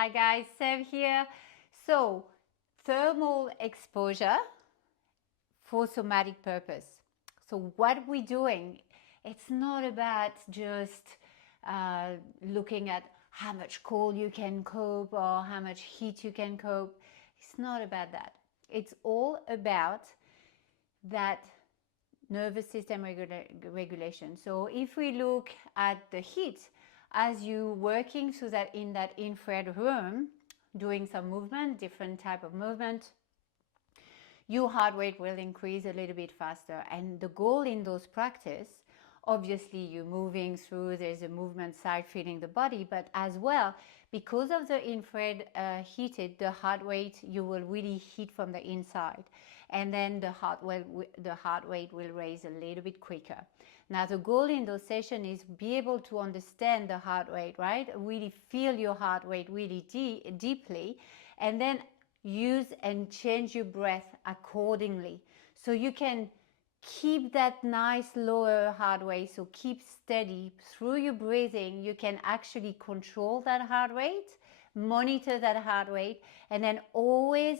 Hi guys, Sev here. So, thermal exposure for somatic purpose. So what we're doing, it's not about just looking at how much cold you can cope or how much heat you can cope. It's not about that. It's all about that nervous system regulation. So if we look at the heat, as you working so that in that infrared room, doing some movement, different type of movement, your heart rate will increase a little bit faster. And the goal in those practice, obviously you're moving through, there's a movement side feeling the body, but as well, because of the infrared heated, the heart rate, you will really heat from the inside. And then the heart rate will raise a little bit quicker. Now the goal in those sessions is be able to understand the heart rate, right? Really feel your heart rate really deeply, and then use and change your breath accordingly. So you can keep that nice lower heart rate, so keep steady through your breathing. You can actually control that heart rate, monitor that heart rate, and then always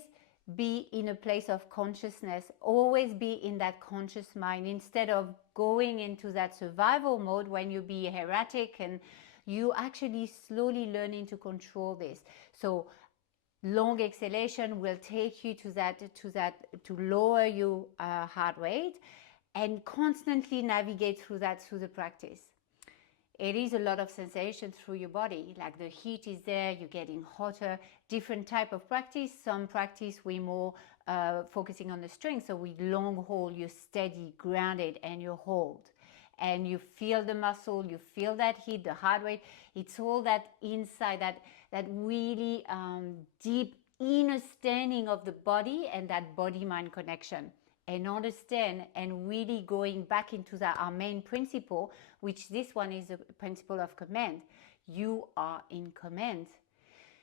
be in a place of consciousness, always be in that conscious mind instead of going into that survival mode when you be erratic, and you actually slowly learning to control this. So long exhalation will take you to lower your heart rate and constantly navigate through the practice. It is a lot of sensation through your body, like the heat is there, you're getting hotter, different type of practice. Some practice we more focusing on the strength, so we long hold, you're steady, grounded, and you hold. And you feel the muscle, you feel that heat, the heart rate. It's all that inside, that really deep understanding of the body and that body-mind connection. And understand and really going back into our main principle, which this one is the principle of command. You are in command.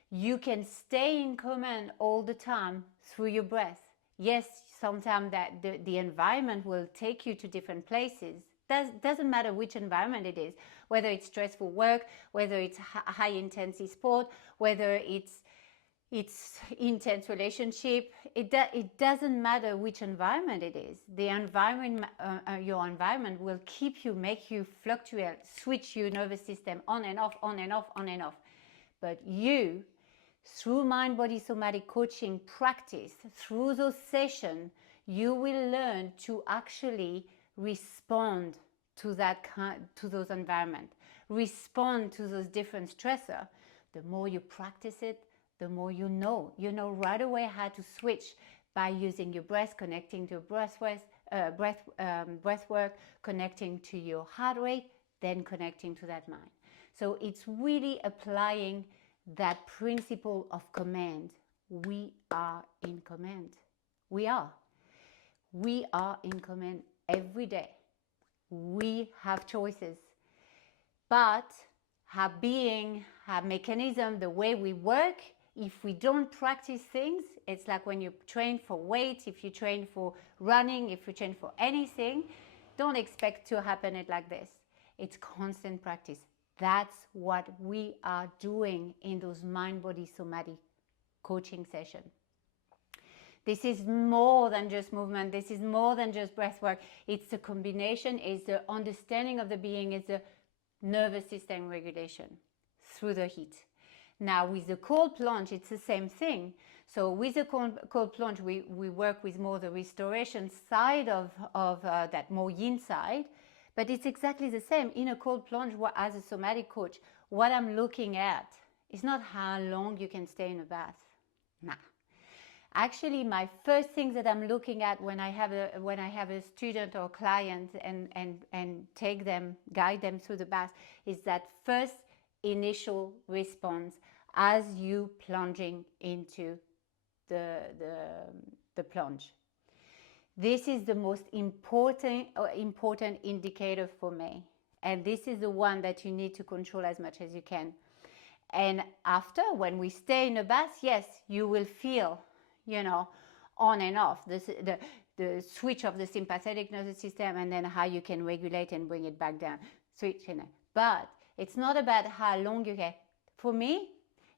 You can stay in command all the time through your breath. Yes, sometimes that the environment will take you to different places. Doesn't matter which environment it is, whether it's stressful work, whether it's high intensity sport, whether it's intense relationship. It doesn't matter which environment it is. The environment, your environment will make you fluctuate, switch your nervous system on and off, on and off, on and off. But you, through mind body somatic coaching practice, through those sessions, you will learn to actually respond to those environments, respond to those different stressors. The more you practice it, the more you know right away how to switch by using your breath, connecting to breath work, connecting to your heart rate, then connecting to that mind. So it's really applying that principle of command. We are in command. We are in command every day. We have choices, but our being, our mechanism, the way we work, if we don't practice things, it's like when you train for weights, if you train for running, if you train for anything, don't expect to happen it like this. It's constant practice. That's what we are doing in those mind-body somatic coaching sessions. This is more than just movement. This is more than just breath work. It's the combination, it's the understanding of the being, it's the nervous system regulation through the heat. Now with the cold plunge, it's the same thing. So with the cold plunge, we work with more the restoration side of that more yin side, but it's exactly the same. In a cold plunge, as a somatic coach, what I'm looking at is not how long you can stay in a bath. Nah. Actually, my first thing that I'm looking at when I have a student or client and guide them through the bath is that first initial response as you plunging into the plunge. This is the most important indicator for me, and this is the one that you need to control as much as you can. And after, when we stay in a bath, yes, you will feel, on and off the switch of the sympathetic nervous system, and then how you can regulate and bring it back down. But it's not about how long you can. For me,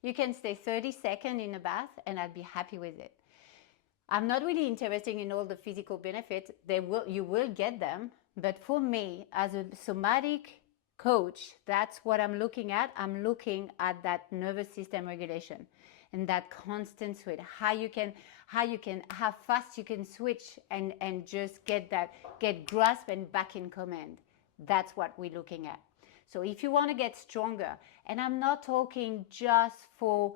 You can stay 30 seconds in a bath and I'll be happy with it. I'm not really interested in all the physical benefits. You will get them, but for me, as a somatic coach, that's what I'm looking at. I'm looking at that nervous system regulation and that constant switch. How fast you can switch and just get grasp and back in command. That's what we're looking at. So if you want to get stronger, and I'm not talking just for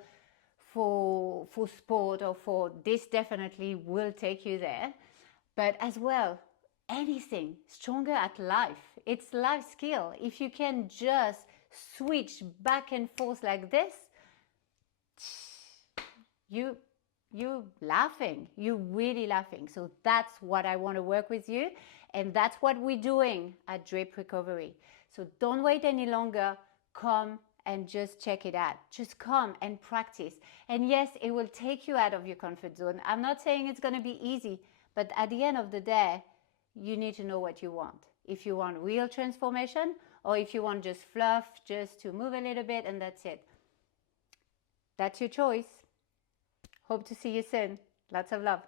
sport or for this, definitely will take you there, but as well anything stronger at life. It's life skill. If you can just switch back and forth like this, you laughing, you really laughing. So that's what I want to work with you, and that's what we're doing at Drape Recovery. So don't wait any longer. Come and just check it out. Just come and practice. And yes, it will take you out of your comfort zone. I'm not saying it's going to be easy, but at the end of the day, you need to know what you want. If you want real transformation, or if you want just fluff, just to move a little bit and that's it. That's your choice. Hope to see you soon. Lots of love.